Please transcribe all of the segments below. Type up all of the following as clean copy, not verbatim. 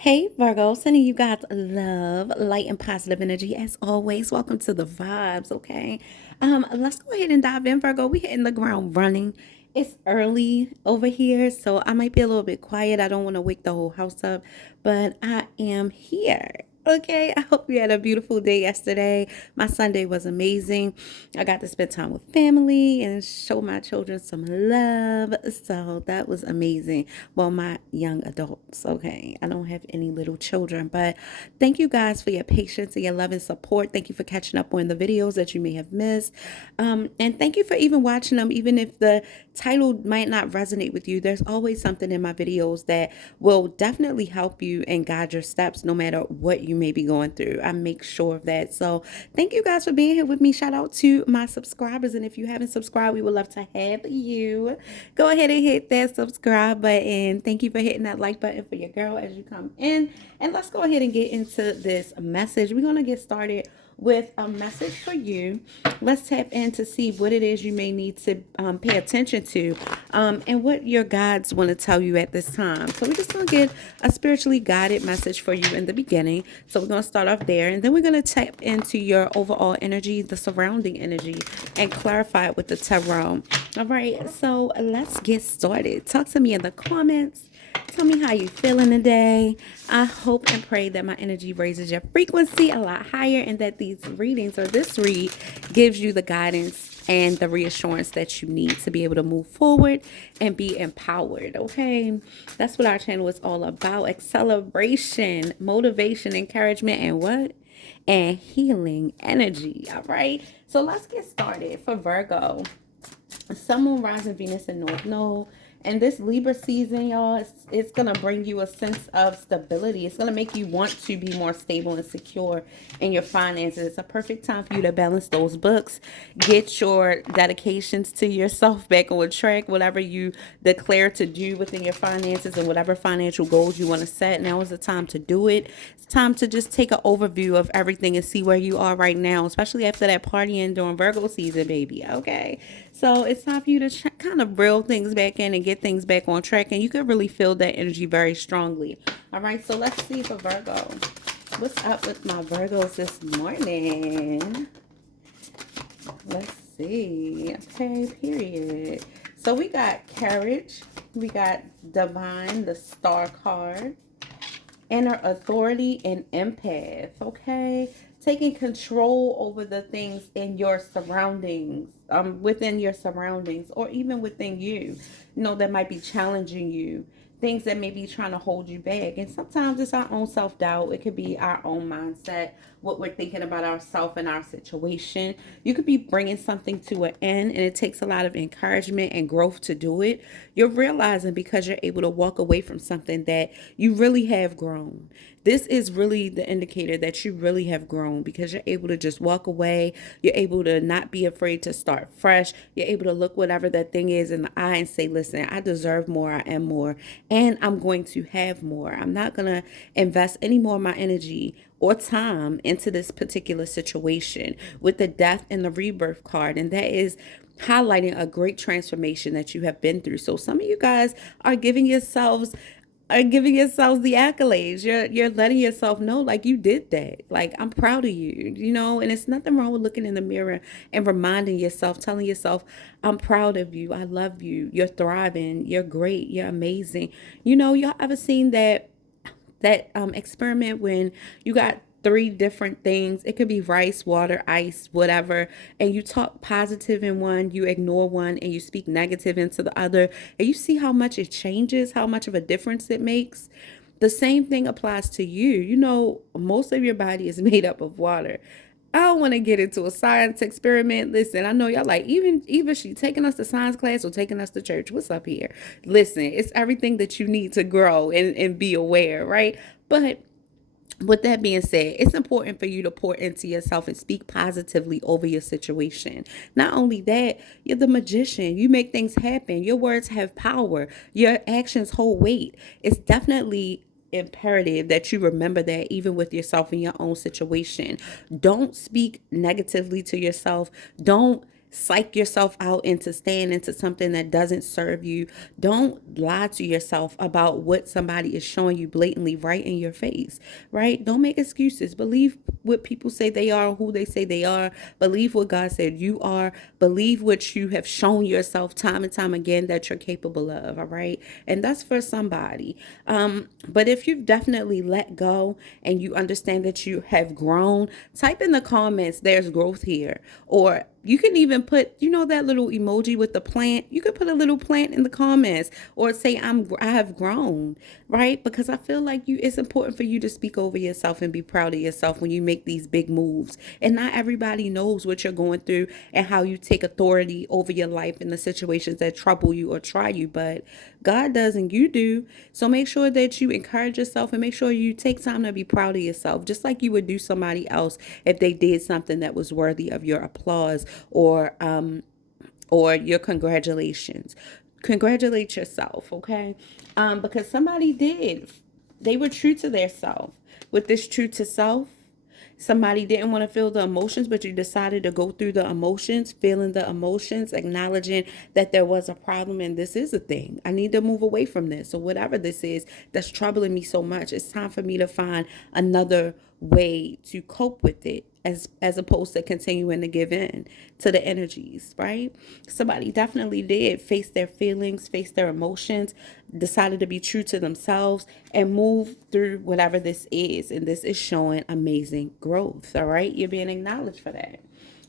Hey Virgo, sending you guys love, light, and positive energy as always. Welcome to the vibes, okay? Let's go ahead and dive in, Virgo. We hitting the ground running. It's early over here, so I might be a little bit quiet. I don't want to wake the whole house up, but I am here. Okay, I hope you had a beautiful day yesterday. My Sunday was amazing. I got to spend time with family and show my children some love. So that was amazing. Well, my young adults, okay. I don't have any little children, but thank you guys for your patience and your love and support. Thank you for catching up on the videos that you may have missed. And thank you for even watching them, even if the title might not resonate with you. There's always something in my videos that will definitely help you and guide your steps no matter what you may be going through. I make sure of that. So thank you guys for being here with me. Shout out to my subscribers. And if you haven't subscribed, we would love to have you. Go ahead and hit that subscribe button. Thank you for hitting that like button for your girl as you come in. And let's go ahead and get into this message. We're going to get started with a message for you. Let's tap in to see what it is you may need to pay attention to and what your guides want to tell you at this time. So we're just going to get a spiritually guided message for you in the beginning. So we're going to start off there, and then we're going to tap into your overall energy, the surrounding energy, and clarify it with the tarot. All right, so let's get started. Talk to me in the comments. Tell me how you feeling today. I hope and pray that my energy raises your frequency a lot higher, and that these readings or this read gives you the guidance and the reassurance that you need to be able to move forward and be empowered. Okay, that's what our channel is all about: acceleration, motivation, encouragement, and what? And healing energy. All right, so let's get started. For Virgo, Sun, Moon, Rising, Venus, and North Node. And this Libra season, y'all, it's going to bring you a sense of stability. It's going to make you want to be more stable and secure in your finances. It's a perfect time for you to balance those books. Get your dedications to yourself back on track. Whatever you declare to do within your finances and whatever financial goals you want to set, now is the time to do it. It's time to just take an overview of everything and see where you are right now, especially after that partying during Virgo season, baby. Okay, so it's time for you to kind of reel things back in and get things back on track, and you can really feel that energy very strongly. All right, so let's see for Virgo. What's up with my Virgos this morning? Let's see. Okay, period. So we got Courage. We got Divine, the Star card. Inner Authority, and Empath. Okay, taking control over the things in your surroundings, within your surroundings, or even within you, that might be challenging you, things that may be trying to hold you back. And sometimes it's our own self-doubt. It could be our own mindset, what we're thinking about ourselves and our situation. You could be bringing something to an end, and it takes a lot of encouragement and growth to do it. You're realizing, because you're able to walk away from something, that you really have grown. This is really the indicator that you really have grown, because you're able to just walk away. You're able to not be afraid to start fresh. You're able to look whatever that thing is in the eye and say, listen, I deserve more. I am more. And I'm going to have more. I'm not going to invest any more of my energy or time into this particular situation, with the Death and the Rebirth card. And that is highlighting a great transformation that you have been through. So some of you guys are giving yourselves the accolades. You're letting yourself know, like, you did that. Like, I'm proud of you, and it's nothing wrong with looking in the mirror and reminding yourself, telling yourself, I'm proud of you. I love you. You're thriving. You're great. You're amazing. Y'all ever seen that experiment when you got three different things? It could be rice, water, ice, whatever, and you talk positive in one, you ignore one, and you speak negative into the other, and you see how much it changes, how much of a difference it makes. The same thing applies to you. Most of your body is made up of water. I don't want to get into a science experiment. Listen, I know y'all like, even she taking us to science class or taking us to church. What's up here? Listen, it's everything that you need to grow and be aware, right? But with that being said, it's important for you to pour into yourself and speak positively over your situation. Not only that, you're the magician. You make things happen. Your words have power. Your actions hold weight. It's definitely imperative that you remember that, even with yourself in your own situation. Don't speak negatively to yourself. Don't psych yourself out into staying into something that doesn't serve you. Don't lie to yourself about what somebody is showing you blatantly right in your face, right? Don't make excuses. Believe what people say they are, who they say they are. Believe what God said you are. Believe what you have shown yourself time and time again that you're capable of, all right? And that's for somebody. But if you've definitely let go and you understand that you have grown, type in the comments, there's growth here. Or you can even put, that little emoji with the plant. You could put a little plant in the comments or say, I have grown, right? Because I feel like it's important for you to speak over yourself and be proud of yourself when you make these big moves. And not everybody knows what you're going through and how you take authority over your life in the situations that trouble you or try you. But God does and you do. So make sure that you encourage yourself and make sure you take time to be proud of yourself, just like you would do somebody else if they did something that was worthy of your applause or your congratulations. Congratulate yourself, okay? Because somebody did. They were true to their self. With this true to self, somebody didn't want to feel the emotions, but you decided to go through the emotions, feeling the emotions, acknowledging that there was a problem and this is a thing. I need to move away from this. or whatever this is that's troubling me so much, it's time for me to find another way to cope with it, as opposed to continuing to give in to the energies, right? Somebody definitely did face their feelings, face their emotions, decided to be true to themselves and move through whatever this is. And this is showing amazing growth, all right? You're being acknowledged for that,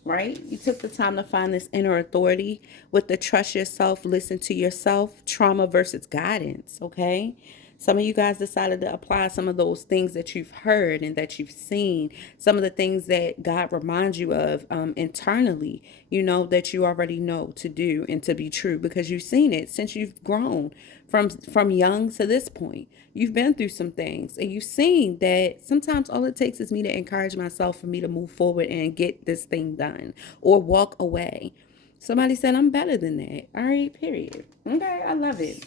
right? You took the time to find this inner authority with the trust yourself, listen to yourself, trauma versus guidance, okay? Some of you guys decided to apply some of those things that you've heard and that you've seen, some of the things that God reminds you of internally, that you already know to do and to be true because you've seen it since you've grown from young to this point. You've been through some things and you've seen that sometimes all it takes is me to encourage myself for me to move forward and get this thing done or walk away. Somebody said, I'm better than that. All right, period. Okay, I love it.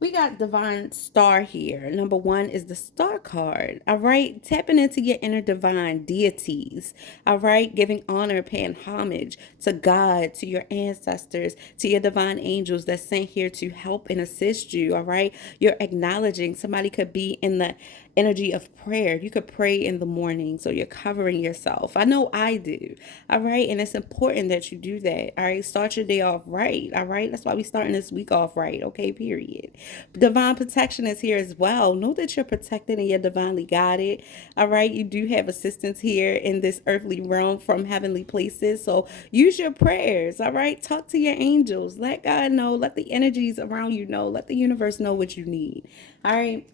We got divine star here. Number 1 is the star card. All right. Tapping into your inner divine deities. All right. Giving honor, paying homage to God, to your ancestors, to your divine angels that's sent here to help and assist you. All right. You're acknowledging somebody could be in the energy of prayer. You could pray in the morning, so you're covering yourself. I know I do. All right. And it's important that you do that. All right. Start your day off right. All right. That's why we starting this week off right. Okay. Period. Divine protection is here as well. Know that you're protected and you're divinely guided. All right. You do have assistance here in this earthly realm from heavenly places. So use your prayers. All right. Talk to your angels. Let God know. Let the energies around you know. Let the universe know what you need. All right.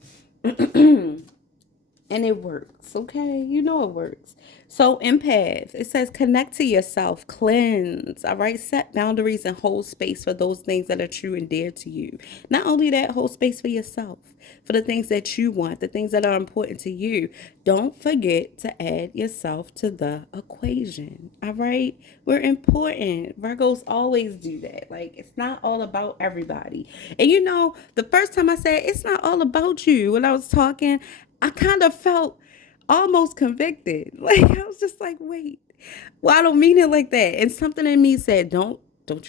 And it works, okay? You know it works. So empath, it says connect to yourself, cleanse, all right? Set boundaries and hold space for those things that are true and dear to you. Not only that, hold space for yourself, for the things that you want, the things that are important to you. Don't forget to add yourself to the equation, all right? We're important. Virgos always do that. Like, it's not all about everybody. And the first time I said it's not all about you when I was talking, I kind of felt almost convicted. Like I was just like, wait, well, I don't mean it like that. And something in me said, don't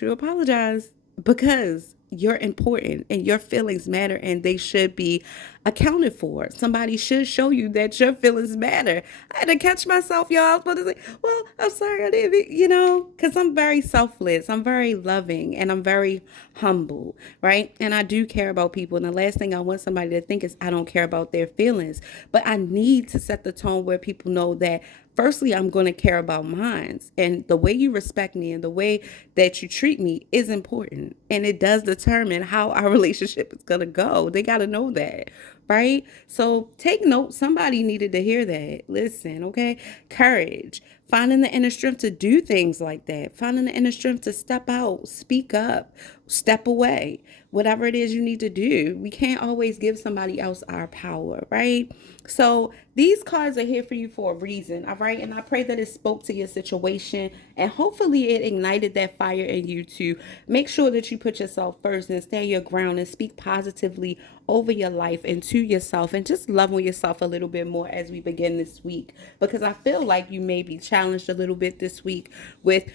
you apologize because you're important and your feelings matter and they should be accounted for. Somebody should show you that your feelings matter. I had to catch myself, y'all. I was about to say, well, I'm sorry, I didn't, because I'm very selfless. I'm very loving and I'm very humble, right? And I do care about people. And the last thing I want somebody to think is I don't care about their feelings. But I need to set the tone where people know that firstly, I'm going to care about mine. And the way you respect me and the way that you treat me is important. And it does determine how our relationship is going to go. They got to know that, right? So take note. Somebody needed to hear that. Listen, okay? Courage. Finding the inner strength to do things like that. Finding the inner strength to step out, speak up, step away. Whatever it is you need to do. We can't always give somebody else our power, right? So these cards are here for you for a reason, all right? And I pray that it spoke to your situation and hopefully it ignited that fire in you to make sure that you put yourself first and stand your ground and speak positively over your life and to yourself and just love on yourself a little bit more as we begin this week, because I feel like you may be challenged challenged a little bit this week with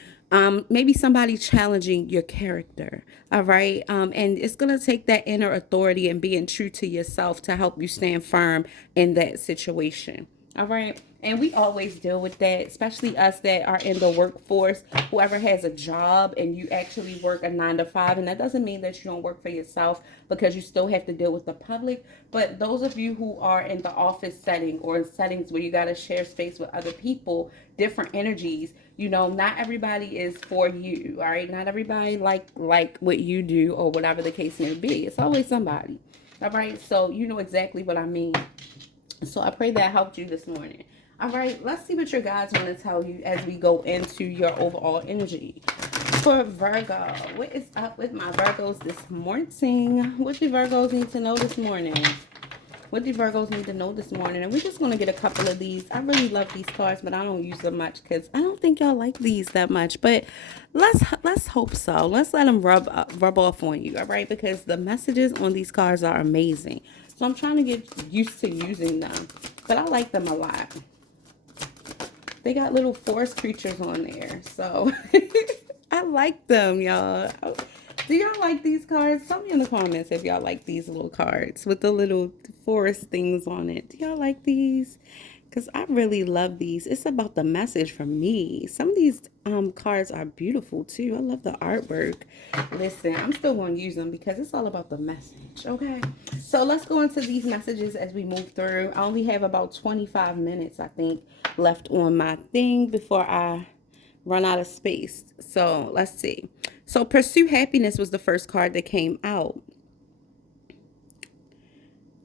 maybe somebody challenging your character. All right. And it's going to take that inner authority and being true to yourself to help you stand firm in that situation. All right. And we always deal with that, especially us that are in the workforce, whoever has a job and you actually work a 9 to 5. And that doesn't mean that you don't work for yourself, because you still have to deal with the public. But those of you who are in the office setting or in settings where you got to share space with other people, different energies, you know, not everybody is for you. All right. Not everybody like what you do or whatever the case may be. It's always somebody. All right. So you know exactly what I mean. So I pray that helped you this morning. All right, let's see what your guides want to tell you as we go into your overall energy. For Virgo, what is up with my Virgos this morning? What do Virgos need to know this morning? What do Virgos need to know this morning? And we're just going to get a couple of these. I really love these cards, but I don't use them much because I don't think y'all like these that much. But let's hope so. Let's let them rub off on you, all right? Because the messages on these cards are amazing. So I'm trying to get used to using them. But I like them a lot. They got little forest creatures on there. So I like them, y'all. Do y'all like these cards? Tell me in the comments if y'all like these little cards with the little forest things on it. Do y'all like these? Because I really love these. It's about the message for me. Some of these cards are beautiful too. I love the artwork. Listen, I'm still going to use them because it's all about the message, okay? So let's go into these messages as we move through. I only have about 25 minutes, I think, left on my thing before I run out of space. So let's see. So pursue happiness was the first card that came out.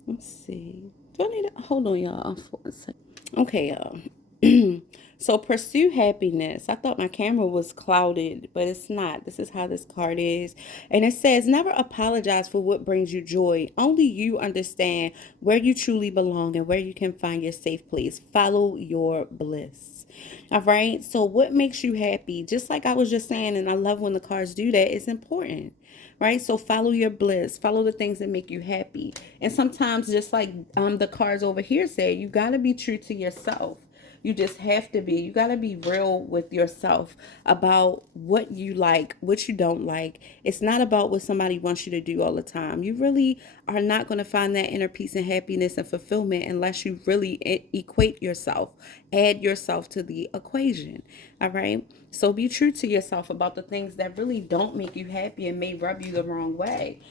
Let's see. Do I need to hold on, y'all, for a second? Okay, y'all. So pursue happiness. I thought my camera was clouded, but it's not. This is how this card is. And it says, never apologize for what brings you joy. Only you understand where you truly belong and where you can find your safe place. Follow your bliss. All right. So what makes you happy? Just like I was just saying, and I love when the cards do that, it's important. Right? So follow your bliss. Follow the things that make you happy. And sometimes, just like the cards over here say, you got to be true to yourself. You just have to be. You got to be real with yourself about what you like, what you don't like. It's not about what somebody wants you to do all the time. You really are not going to find that inner peace and happiness and fulfillment unless you really equate yourself, add yourself to the equation. All right. So be true to yourself about the things that really don't make you happy and may rub you the wrong way.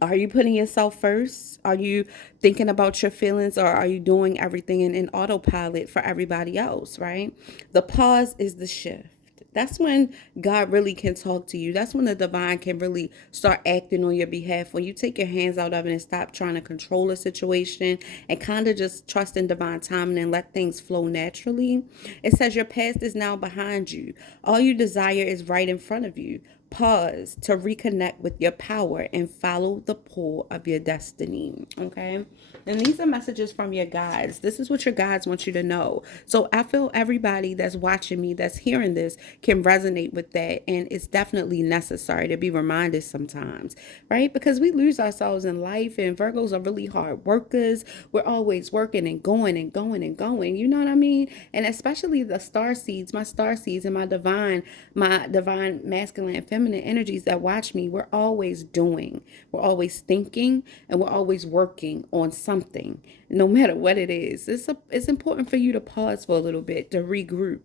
Are you putting yourself first? Are you thinking about your feelings, or are you doing everything in autopilot for everybody else, right? The pause is the shift. That's when God really can talk to you. That's when the divine can really start acting on your behalf. When you take your hands out of it and stop trying to control a situation and kind of just trust in divine timing and let things flow naturally. It says your past is now behind you. All you desire is right in front of you. Pause to reconnect with your power and follow the pull of your destiny. Okay. And these are messages from your guides. This is what your guides want you to know. So I feel everybody that's watching me, that's hearing this, can resonate with that. And it's definitely necessary to be reminded sometimes, right? Because we lose ourselves in life, and Virgos are really hard workers. We're always working and going and going and going. You know what I mean? And especially the star seeds, my star seeds and my divine masculine and feminine energies that watch me, we're always doing, we're always thinking, and we're always working on something, no matter what it is. It's important for you to pause for a little bit, to regroup,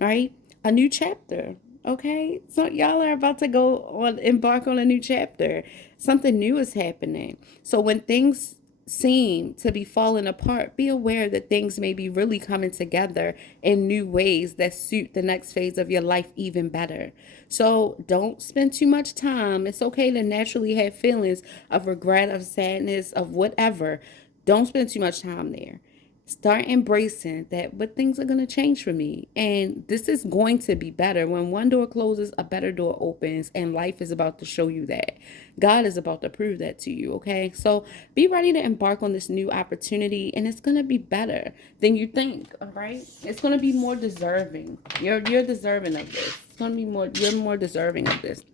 right? A new chapter, okay? So y'all are about to embark on a new chapter. Something new is happening. So when things seem to be falling apart, be aware that things may be really coming together in new ways that suit the next phase of your life even better. So don't spend too much time. It's okay to naturally have feelings of regret, of sadness, of whatever. Don't spend too much time there. Start embracing that, but things are going to change for me. And this is going to be better. When one door closes, a better door opens, and life is about to show you that. God is about to prove that to you, okay? So be ready to embark on this new opportunity, and it's going to be better than you think, all right? It's going to be more deserving. You're deserving of this. It's going to be you're more deserving of this.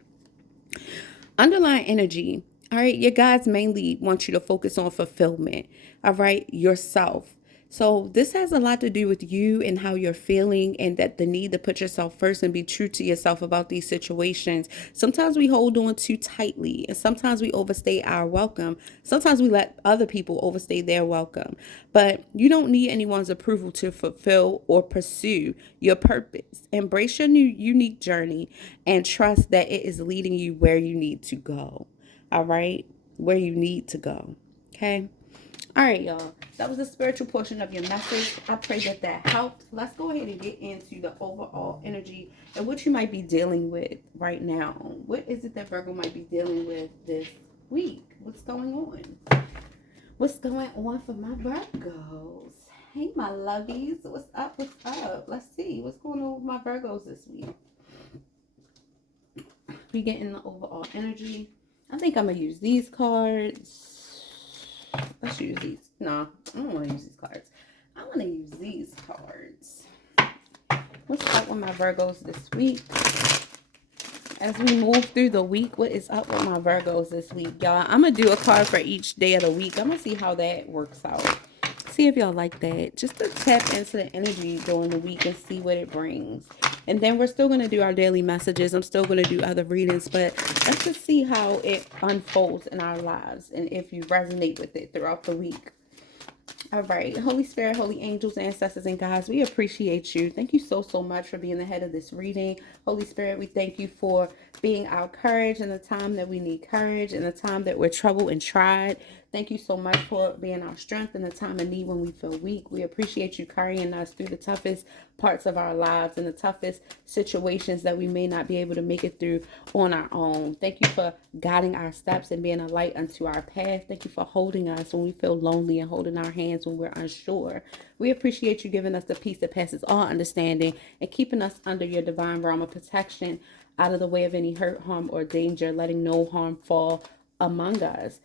Underlying energy, all right? Your guides mainly want you to focus on fulfillment, all right? Yourself. So this has a lot to do with you and how you're feeling, and that the need to put yourself first and be true to yourself about these situations. Sometimes we hold on too tightly, and sometimes we overstay our welcome. Sometimes we let other people overstay their welcome. But you don't need anyone's approval to fulfill or pursue your purpose. Embrace your new unique journey and trust that it is leading you where you need to go. All right? Where you need to go. Okay? All right, y'all. That was the spiritual portion of your message. I pray that that helped. Let's go ahead and get into the overall energy and what you might be dealing with right now. What is it that Virgo might be dealing with this week? What's going on? What's going on for my Virgos? Hey, my lovies. What's up? What's up? Let's see. What's going on with my Virgos this week? We getting the overall energy. I think I'm going to use these cards. Let's use these. No, I don't want to use these cards. I want to use these cards. What's up with my Virgos this week? As we move through the week, what is up with my Virgos this week, y'all? I'm going to do a card for each day of the week. I'm going to see how that works out. See if y'all like that. Just to tap into the energy during the week and see what it brings. And then we're still going to do our daily messages. I'm still going to do other readings. But let's just see how it unfolds in our lives. And if you resonate with it throughout the week. All right. Holy Spirit, holy angels, ancestors, and guides, we appreciate you. Thank you so, so much for being the head of this reading. Holy Spirit, we thank you for being our courage in the time that we need courage, in the time that we're troubled and tried. Thank you so much for being our strength in the time of need when we feel weak. We appreciate you carrying us through the toughest parts of our lives and the toughest situations that we may not be able to make it through on our own. Thank you for guiding our steps and being a light unto our path. Thank you for holding us when we feel lonely and holding our hands when we're unsure. We appreciate you giving us the peace that passes all understanding and keeping us under your divine realm of protection, out of the way of any hurt, harm, or danger, letting no harm fall among us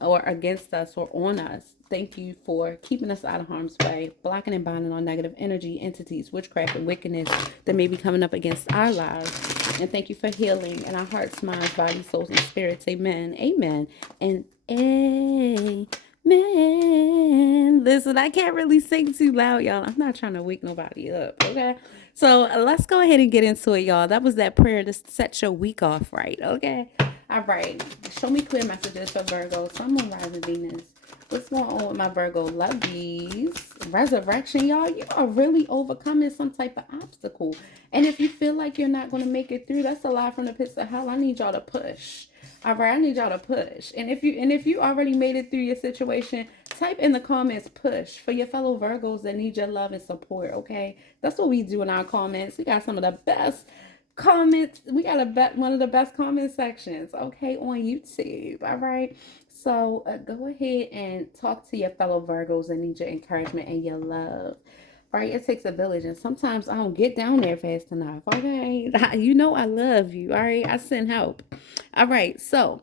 or against us or on us. Thank you for keeping us out of harm's way, blocking and binding on negative energy, entities, witchcraft, and wickedness that may be coming up against our lives. And thank you for healing in our hearts, minds, bodies, souls, and spirits. Amen. Amen. And amen. Listen, I can't really sing too loud, y'all. I'm not trying to wake nobody up, okay? So let's go ahead and get into it, y'all. That was that prayer to set your week off right, okay? All right. Show me clear messages for Virgo. Sun, Moon, Rising, Venus. What's going on with my Virgo lovies? Resurrection, y'all. You are really overcoming some type of obstacle. And if you feel like you're not going to make it through, that's a lie from the pits of hell. I need y'all to push. All right, I need y'all to push. And if you already made it through your situation, type in the comments push for your fellow Virgos that need your love and support, okay? That's what we do in our comments. We got some of the best comments. We got one of the best comment sections, okay, on YouTube. All right. So go ahead and talk to your fellow Virgos that need your encouragement and your love. Right, it takes a village, and sometimes I don't get down there fast enough. Okay, you know I love you. All right, I send help. All right, so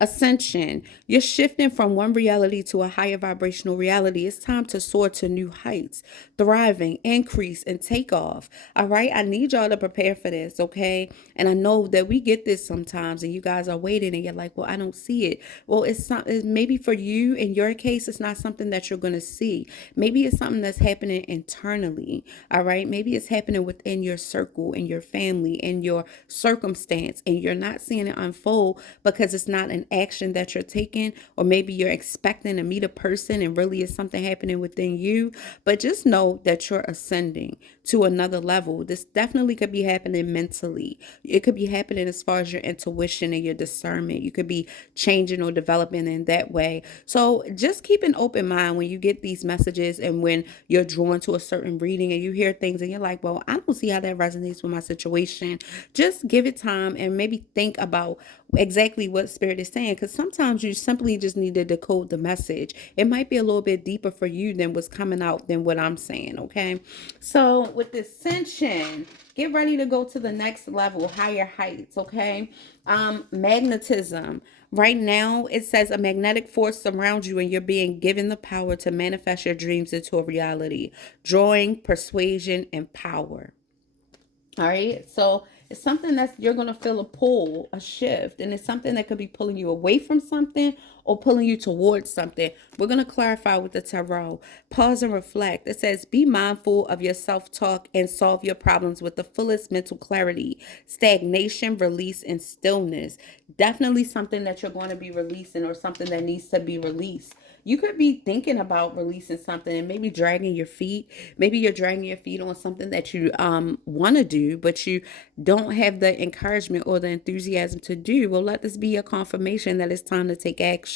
Ascension. You're shifting from one reality to a higher vibrational reality. It's time to soar to new heights, thriving, increase, and take off. All right. I need y'all to prepare for this. Okay. And I know that we get this sometimes and you guys are waiting and you're like, well, I don't see it. Well, it's maybe for you, in your case, it's not something that you're going to see. Maybe it's something that's happening internally. All right. Maybe it's happening within your circle, in your family, in your circumstance, and you're not seeing it unfold because it's not an action that you're taking, or maybe you're expecting to meet a person and really is something happening within you. But just know that you're ascending to another level. This definitely could be happening mentally. It could be happening as far as your intuition and your discernment. You could be changing or developing in that way. So just keep an open mind when you get these messages and when you're drawn to a certain reading and you hear things and you're like, well, I don't see how that resonates with my situation. Just give it time and maybe think about exactly what Spirit is saying, because sometimes you simply just need to decode the message. It might be a little bit deeper for you than what's coming out than what I'm saying. Okay, so with the Ascension, get ready to go to the next level, higher heights. Okay, magnetism. Right now, it says a magnetic force surrounds you and you're being given the power to manifest your dreams into a reality. Drawing, persuasion, and power. All right, so It's something that you're going to feel a pull, a shift, and it's something that could be pulling you away from something or pulling you towards something. We're going to clarify with the tarot. Pause and reflect. It says, be mindful of your self-talk and solve your problems with the fullest mental clarity, stagnation, release, and stillness. Definitely something that you're going to be releasing, or something that needs to be released. You could be thinking about releasing something and maybe dragging your feet. Maybe you're dragging your feet on something that you want to do, but you don't have the encouragement or the enthusiasm to do. Well, let this be a confirmation that it's time to take action.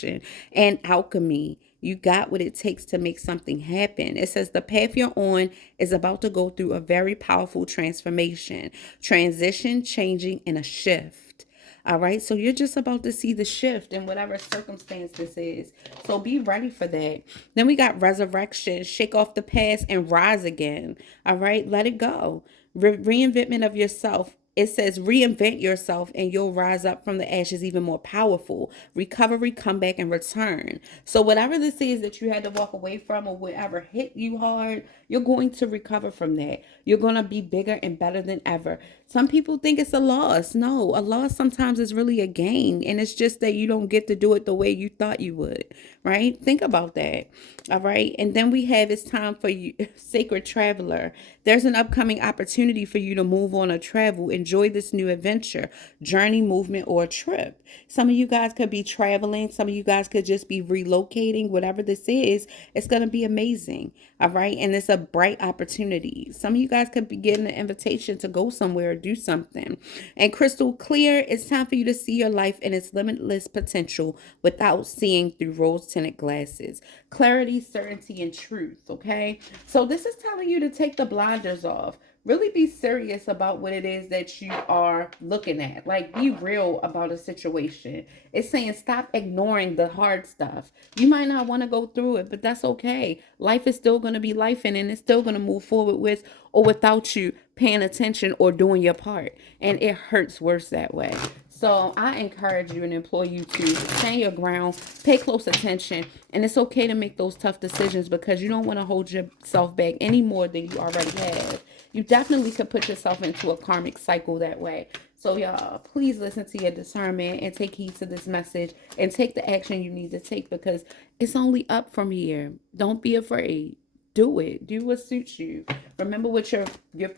And alchemy. You got what it takes to make something happen. It says the path you're on is about to go through a very powerful transformation, transition, changing, and a shift. All right. So you're just about to see the shift in whatever circumstance this is. So be ready for that. Then we got resurrection, shake off the past and rise again. All right. Let it go. Reinventment of yourself. It says reinvent yourself and you'll rise up from the ashes even more powerful. Recovery, comeback, and return. So whatever this is that you had to walk away from or whatever hit you hard, you're going to recover from that. You're going to be bigger and better than ever. Some people think it's a loss. No, a loss sometimes is really a gain. And it's just that you don't get to do it the way you thought you would, right? Think about that. All right. And then we have, it's time for you, sacred traveler. There's an upcoming opportunity for you to move on or travel. Enjoy this new adventure, journey, movement, or trip. Some of you guys could be traveling. Some of you guys could just be relocating. Whatever this is, it's going to be amazing. All right. And it's a bright opportunity. Some of you guys could be getting an invitation to go somewhere or do something. And crystal clear, it's time for you to see your life in its limitless potential without seeing through rose-tinted glasses. Clarity, certainty, and truth. Okay. So this is telling you to take the blinders off. Really be serious about what it is that you are looking at. Like, be real about a situation. It's saying stop ignoring the hard stuff. You might not want to go through it, but that's okay. Life is still going to be life, and it's still going to move forward with or without you paying attention or doing your part. And it hurts worse that way. So I encourage you and implore you to stand your ground, pay close attention, and it's okay to make those tough decisions because you don't want to hold yourself back any more than you already have. You definitely could put yourself into a karmic cycle that way. So y'all, please listen to your discernment and take heed to this message and take the action you need to take because it's only up from here. Don't be afraid. Do it. Do what suits you. Remember what your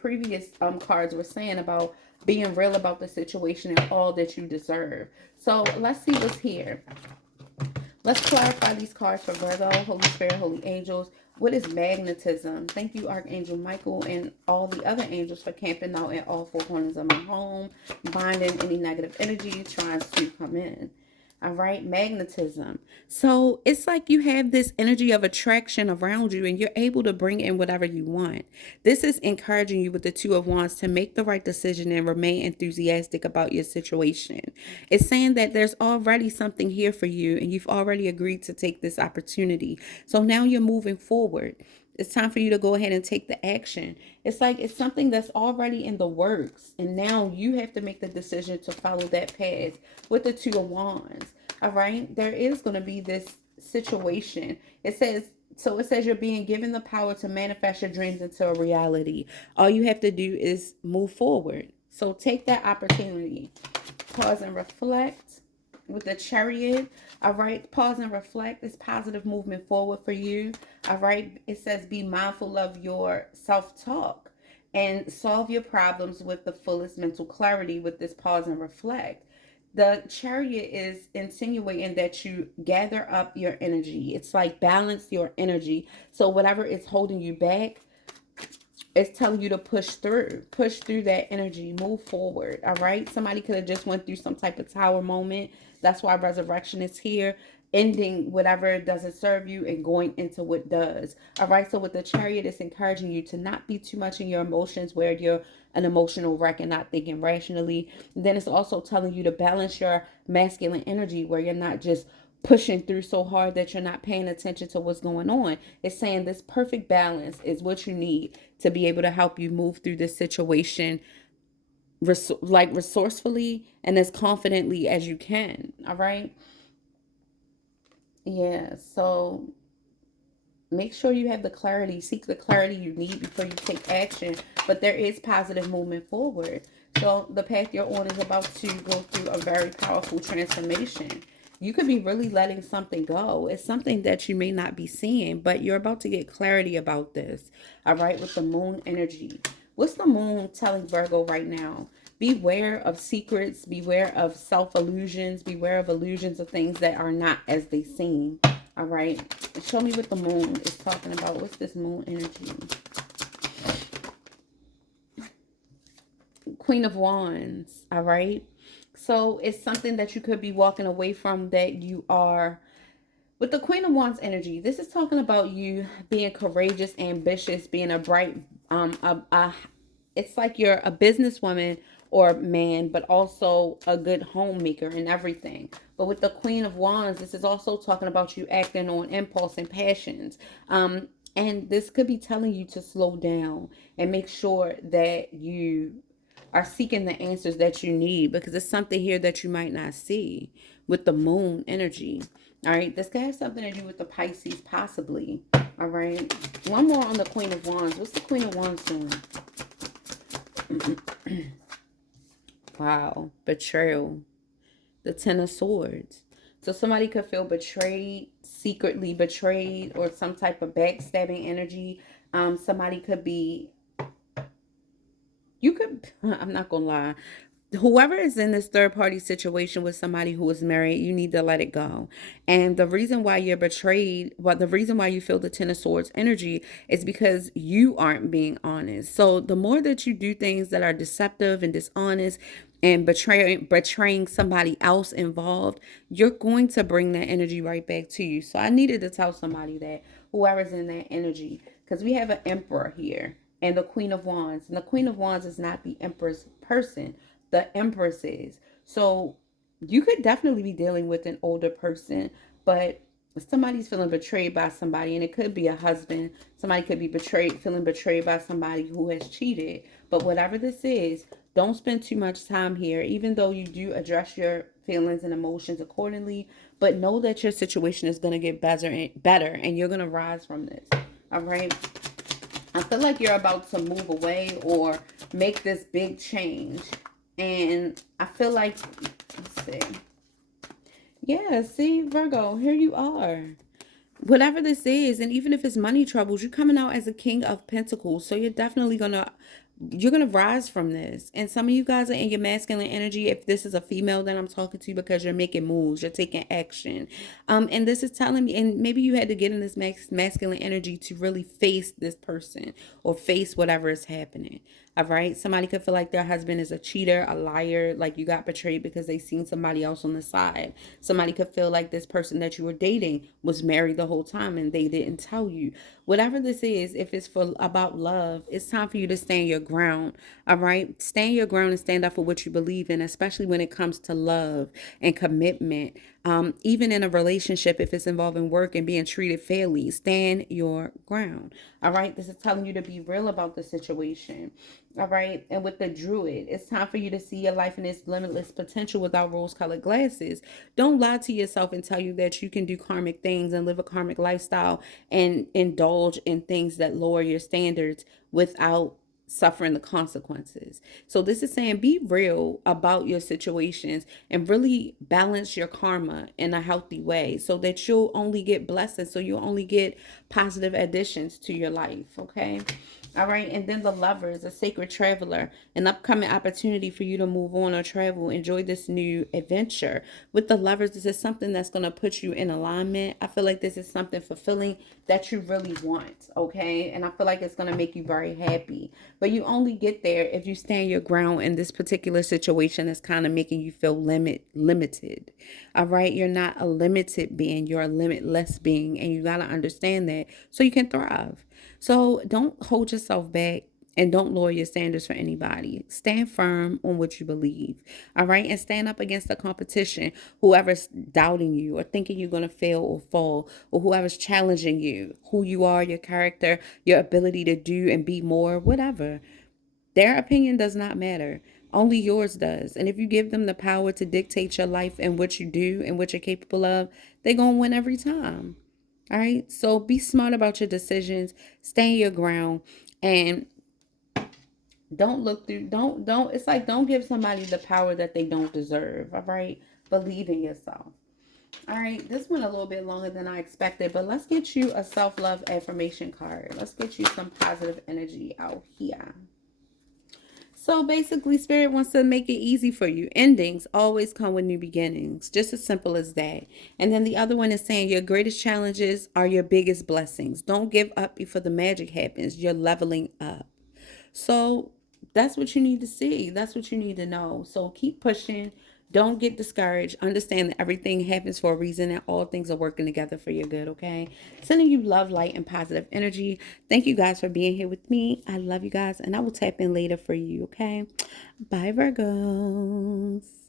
previous cards were saying about being real about the situation and all that you deserve. So let's see what's here. Let's clarify these cards for Virgo, Holy Spirit, Holy Angels. What is magnetism? Thank you, Archangel Michael, and all the other angels for camping out in all four corners of my home, binding any negative energy trying to come in. All right, magnetism. So it's like you have this energy of attraction around you and you're able to bring in whatever you want. This is encouraging you with the Two of Wands to make the right decision and remain enthusiastic about your situation. It's saying that there's already something here for you and you've already agreed to take this opportunity. So now you're moving forward. It's time for you to go ahead and take the action. It's like it's something that's already in the works. And now you have to make the decision to follow that path with the Two of Wands. All right. There is going to be this situation. It says you're being given the power to manifest your dreams into a reality. All you have to do is move forward. So take that opportunity. Pause and reflect. With the Chariot, all right, pause and reflect. It's positive movement forward for you. All right, it says be mindful of your self-talk and solve your problems with the fullest mental clarity with this pause and reflect. The Chariot is insinuating that you gather up your energy. It's like balance your energy. So whatever is holding you back, it's telling you to push through that energy, move forward. All right. Somebody could have just went through some type of tower moment. That's why resurrection is here, ending whatever doesn't serve you and going into what does. All right. So with the Chariot, it's encouraging you to not be too much in your emotions where you're an emotional wreck and not thinking rationally. And then it's also telling you to balance your masculine energy where you're not just pushing through so hard that you're not paying attention to what's going on. It's saying this perfect balance is what you need to be able to help you move through this situation resourcefully and as confidently as you can. All right. Yeah. So make sure you have the clarity, seek the clarity you need before you take action. But there is positive movement forward. So the path you're on is about to go through a very powerful transformation. You could be really letting something go. It's something that you may not be seeing, but you're about to get clarity about this. All right, with the moon energy. What's the moon telling Virgo right now? Beware of secrets, beware of self-illusions, beware of illusions of things that are not as they seem. All right, show me what the moon is talking about. What's this moon energy? Queen of Wands. All right, so it's something that you could be walking away from, that you are with the Queen of Wands energy. This is talking about you being courageous, ambitious, being a bright, it's like you're a businesswoman or man, but also a good homemaker and everything. But with the Queen of Wands, this is also talking about you acting on impulse and passions. And this could be telling you to slow down and make sure that you are seeking the answers that you need, because it's something here that you might not see with the moon energy. All right, this could have something to do with the Pisces, possibly. All right, one more on the Queen of Wands. What's the Queen of Wands doing? Wow, betrayal. The Ten of Swords. So somebody could feel betrayed, secretly betrayed, or some type of backstabbing energy. Somebody could be, you could, I'm not gonna lie, whoever is in this third party situation with somebody who is married, you need to let it go. And the reason why you're betrayed, well, the reason why you feel the Ten of Swords energy is because you aren't being honest. So the more that you do things that are deceptive and dishonest and betraying somebody else involved, you're going to bring that energy right back to you. So I needed to tell somebody that, whoever's in that energy, because we have an Emperor here and the Queen of Wands. And the Queen of Wands is not the Empress person, the Empress is. So you could definitely be dealing with an older person, but somebody's feeling betrayed by somebody, and it could be a husband. Somebody could be feeling betrayed by somebody who has cheated. But whatever this is, don't spend too much time here, even though you do address your feelings and emotions accordingly. But know that your situation is going to get better, and you're going to rise from this. All right. I feel like you're about to move away or make this big change. And I feel like, let's see. Yeah, see, Virgo, here you are. Whatever this is, and even if it's money troubles, you're coming out as a King of Pentacles. So you're definitely you're gonna rise from this. And some of you guys are in your masculine energy. If this is a female that I'm talking to, because you're making moves, you're taking action. And this is telling me, and maybe you had to get in this masculine energy to really face this person or face whatever is happening. All right. Somebody could feel like their husband is a cheater, a liar, like you got betrayed because they seen somebody else on the side. Somebody could feel like this person that you were dating was married the whole time and they didn't tell you. Whatever this is, if it's for about love, it's time for you to stand your ground. All right. Stand your ground and stand up for what you believe in, especially when it comes to love and commitment. Even in a relationship, if it's involving work and being treated fairly, stand your ground. All right. This is telling you to be real about the situation. All right. And with the Druid, it's time for you to see your life in its limitless potential without rose-colored glasses. Don't lie to yourself and tell you that you can do karmic things and live a karmic lifestyle and indulge in things that lower your standards without suffering the consequences. So this is saying be real about your situations and really balance your karma in a healthy way so that you'll only get blessings, so you'll only get positive additions to your life. Okay. All right. And then the Lovers, a sacred traveler, an upcoming opportunity for you to move on or travel, enjoy this new adventure. With the Lovers, this is something that's going to put you in alignment. I feel like this is something fulfilling that you really want. Okay. And I feel like it's going to make you very happy. But you only get there if you stand your ground in this particular situation that's kind of making you feel limited. All right. You're not a limited being. You're a limitless being. And you got to understand that so you can thrive. So don't hold yourself back and don't lower your standards for anybody. Stand firm on what you believe. All right. And stand up against the competition, whoever's doubting you or thinking you're going to fail or fall, or whoever's challenging you, who you are, your character, your ability to do and be more, whatever. Their opinion does not matter. Only yours does. And if you give them the power to dictate your life and what you do and what you're capable of, they're going to win every time. All right. So be smart about your decisions, stand your ground, and Don't look through, don't, it's like, don't give somebody the power that they don't deserve. All right. Believe in yourself. All right, this went a little bit longer than I expected, but let's get you a self-love affirmation card. Let's get you some positive energy out here. So basically, Spirit wants to make it easy for you. Endings always come with new beginnings, just as simple as that. And then the other one is saying your greatest challenges are your biggest blessings. Don't give up before the magic happens. You're leveling up. So that's what you need to see. That's what you need to know. So keep pushing. Don't get discouraged. Understand that everything happens for a reason and all things are working together for your good, okay? Sending you love, light, and positive energy. Thank you guys for being here with me. I love you guys, and I will tap in later for you, okay? Bye, Virgos.